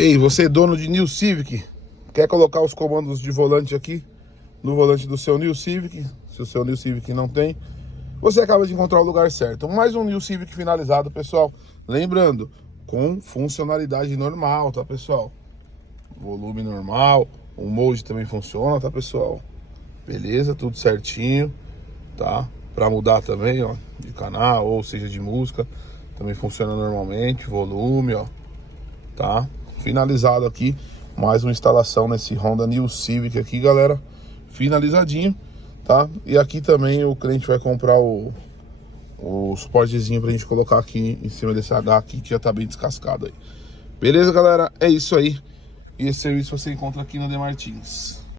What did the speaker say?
Ei, você dono de New Civic, quer colocar os comandos de volante aqui no volante do seu New Civic? Se o seu New Civic não tem, você acaba de encontrar o lugar certo. Mais um New Civic finalizado, pessoal. Lembrando, com funcionalidade normal, tá, pessoal? Volume normal, o molde também funciona, tá, pessoal? Beleza, tudo certinho, tá? Pra mudar também, ó, de canal, ou seja, de música, também funciona normalmente, volume, ó, tá? Finalizado aqui, mais uma instalação nesse Honda New Civic aqui, galera, finalizadinho, tá? E aqui também o cliente vai comprar o suportezinho pra gente colocar aqui em cima desse H aqui, que já tá bem descascado aí. Beleza, galera? É isso aí. E esse serviço você encontra aqui na De Martins.